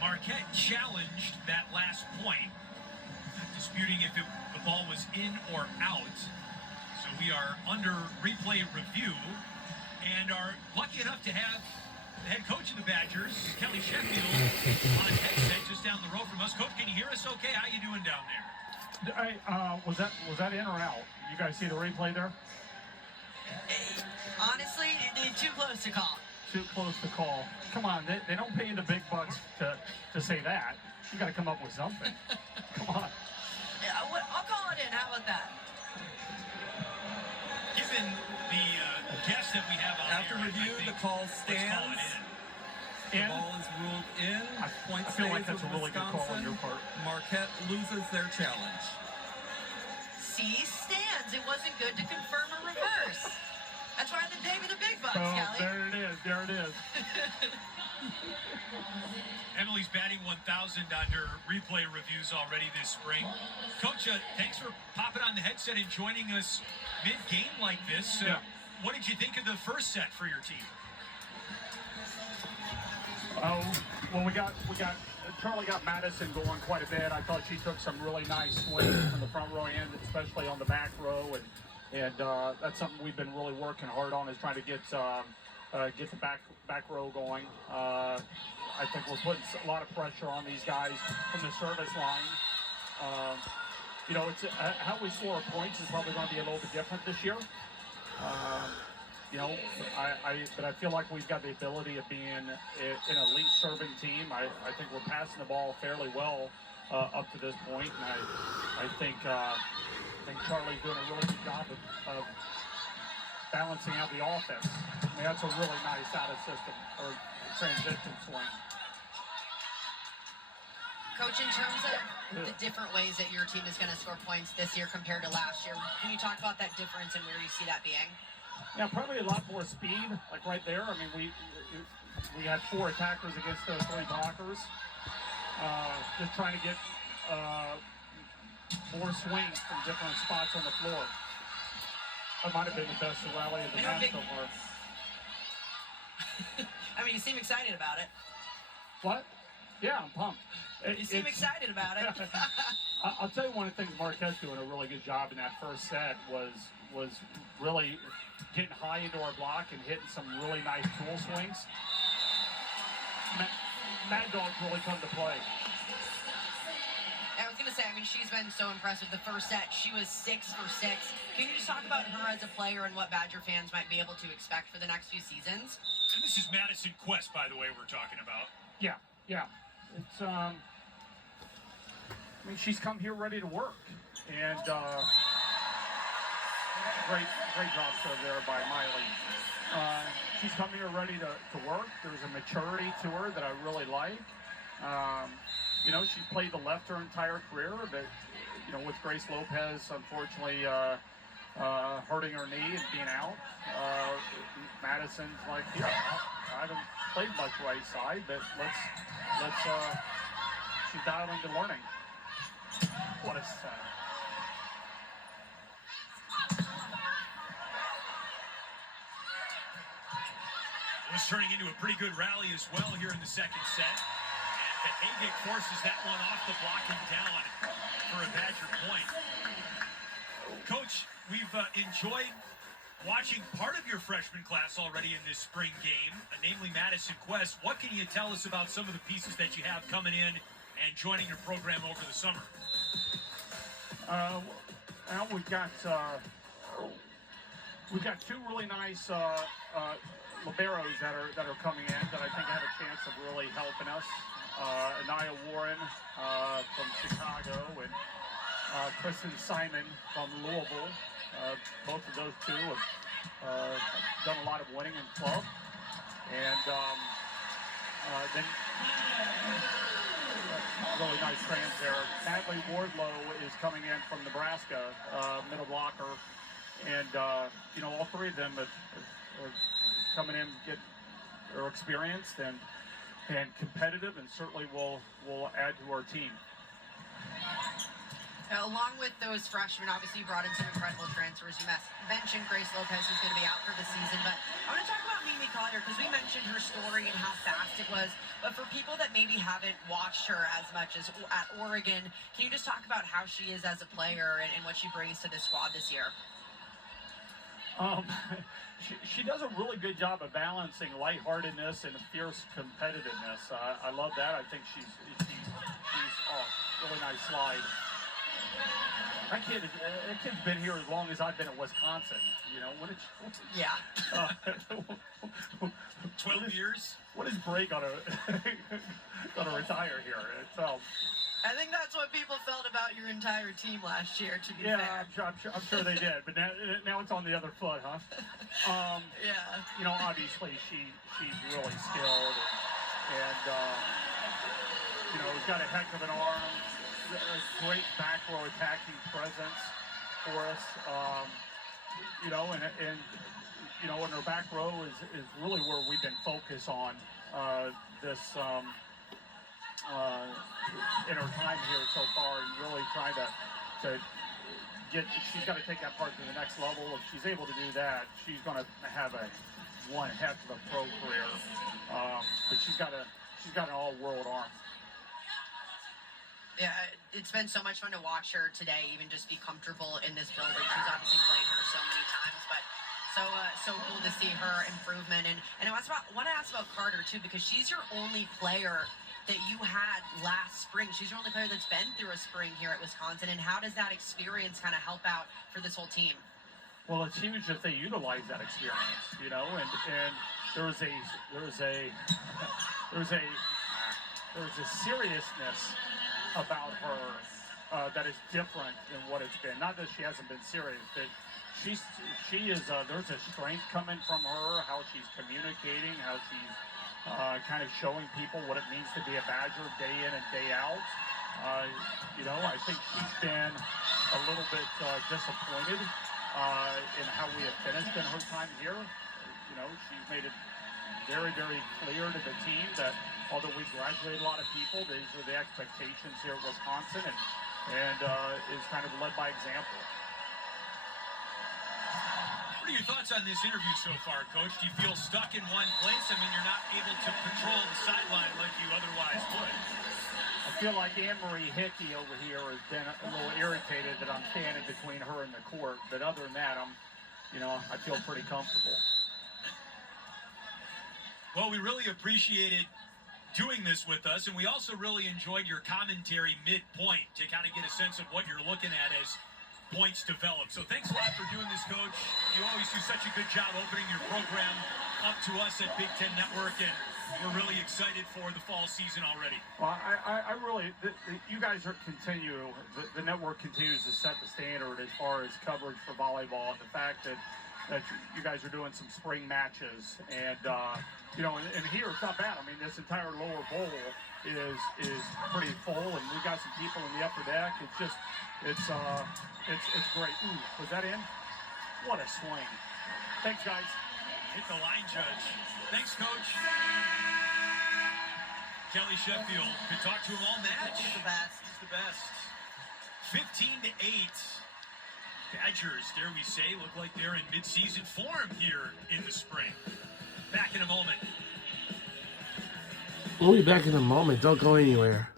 Marquette challenged that last point, disputing if the ball was in or out. So we are under replay review and are lucky enough to have the head coach of the Badgers, Kelly Sheffield, on headset just down the road from us. Coach, can you hear us okay? How you doing down there? Was that in or out? You guys see the replay there? Honestly, too close to call. Too close to call. Come on, they don't pay you the big bucks to say that. You got to come up with something. Come on. Yeah, I'll call it in. How about that? Given the guest that we have on after here, review, the call stands. The And ball is ruled in. Point I feel like stays that's a with really good call on your part. Marquette loses their challenge. C stands. It wasn't good to confirm a reverse. That's why they pay me the big bucks, Kelly. There it is. There it is. Emily's batting 1,000 on her replay reviews already this spring. Coach, thanks for popping on the headset and joining us mid-game like this. Yeah. What did you think of the first set for your team? Oh, well, Charlie got Madison going quite a bit. I thought she took some really nice swings from the front row end, especially on the back row, and that's something we've been really working hard on, is trying to get the back row going. I think we're putting a lot of pressure on these guys from the service line. It's how we score points is probably going to be a little bit different this year. But I feel like we've got the ability of being an elite serving team. I think we're passing the ball fairly well up to this point, and I think Charlie's doing a really good job of balancing out the offense. I mean, that's a really nice out of system or transition swing. Coach, in terms of the different ways that your team is going to score points this year compared to last year, can you talk about that difference and where you see that being? Yeah, probably a lot more speed, like right there. I mean, we had 4 attackers against those 3 blockers. Just trying to get more swings from different spots on the floor. That might have been the best rally of the match so far. I mean, you seem excited about it. What? Yeah, I'm pumped. You seem excited about it. I'll tell you, one of the things Marquette's doing a really good job in that first set was really getting high into our block and hitting some really nice tool swings. Mad Dog's really come to play. I was going to say, I mean, she's been so impressive. The first set, she was 6 for 6. Can you just talk about her as a player and what Badger fans might be able to expect for the next few seasons? And this is Madison Quest, by the way, we're talking about. Yeah. It's I mean, she's come here ready to work, and great job serve there by Miley. She's come here ready to work. There's a maturity to her that I really like. She played the left her entire career, but with Grace Lopez, unfortunately, hurting her knee and being out. Madison's like, I haven't played much right side, but let's she's dialed into learning. What a set. It was turning into a pretty good rally as well here in the second set. And Behavic forces that one off the block and down for a Badger point. Coach, we've enjoyed watching part of your freshman class already in this spring game, namely Madison Quest. What can you tell us about some of the pieces that you have coming in and joining your program over the summer? Well, we've got 2 really nice liberos that are coming in that I think have a chance of really helping us. Anaya Warren from Chicago and Kristen Simon from Louisville. Both of those 2 have done a lot of winning in club. And then really nice trans there. Natalie Wardlow is coming in from Nebraska, middle blocker. And, all 3 of them are coming in, are experienced and competitive, and certainly will add to our team. Along with those freshmen, obviously you brought in some incredible transfers. You mentioned Grace Lopez, who's going to be out for the season, but I want to talk about Mimi Collier because we mentioned her story and how fast it was. But for people that maybe haven't watched her as much as at Oregon, can you just talk about how she is as a player and what she brings to the squad this year? She does a really good job of balancing lightheartedness and fierce competitiveness. I love that. I think she's really nice slide. That kid's been here as long as I've been at Wisconsin. You know, when it's Yeah. 12 years. When is Bray gonna retire here? I think that's what people felt about your entire team last year, to be yeah, fair. I'm sure they did. But now it's on the other foot, huh? Yeah. You know, obviously she's really skilled and you know, has got a heck of an arm. A great back row attacking presence for us, you know, and you know, and her back row is really where we've been focused on this in her time here so far, and really trying to get. She's got to take that part to the next level. If she's able to do that, she's going to have one heck of a pro career. But she's got an all-world arm. Yeah, it's been so much fun to watch her today, even just be comfortable in this building. She's obviously played her so many times, but so cool to see her improvement. And I want to ask about Carter too, because she's your only player that you had last spring. She's your only player that's been through a spring here at Wisconsin. And how does that experience kind of help out for this whole team? Well, it's huge if they utilize that experience, you know. And there was a seriousness about her that is different than what it's been. Not that she hasn't been serious, but she is. There's a strength coming from her. How she's communicating, how she's kind of showing people what it means to be a Badger day in and day out. You know, I think she's been a little bit disappointed in how we have finished in her time here. You know, she's made it very, very clear to the team that although we graduate a lot of people, these are the expectations here at Wisconsin, and is kind of led by example. What are your thoughts on this interview so far, Coach? Do you feel stuck in one place? I mean, you're not able to control the sideline like you otherwise would. I feel like Anne-Marie Hickey over here has been a little irritated that I'm standing between her and the court, but other than that, I feel pretty comfortable. Well, we really appreciated doing this with us, and we also really enjoyed your commentary midpoint to kind of get a sense of what you're looking at as points develop. So thanks a lot for doing this, Coach. You always do such a good job opening your program up to us at Big Ten Network, and we're really excited for the fall season already. Well, I really, you guys continue, the network continues to set the standard as far as coverage for volleyball, and the fact that you guys are doing some spring matches, and you know, and here it's not bad. I mean, this entire lower bowl is pretty full, and we got some people in the upper deck. It's great. Ooh, was that in? What a swing! Thanks, guys. Hit the line, Judge. Thanks, Coach. Kelly Sheffield could talk to him all match. He's the best. He's the best. 15-8. Badgers, dare we say, look like they're in mid-season form here in the spring. Back in a moment. We'll be back in a moment. Don't go anywhere.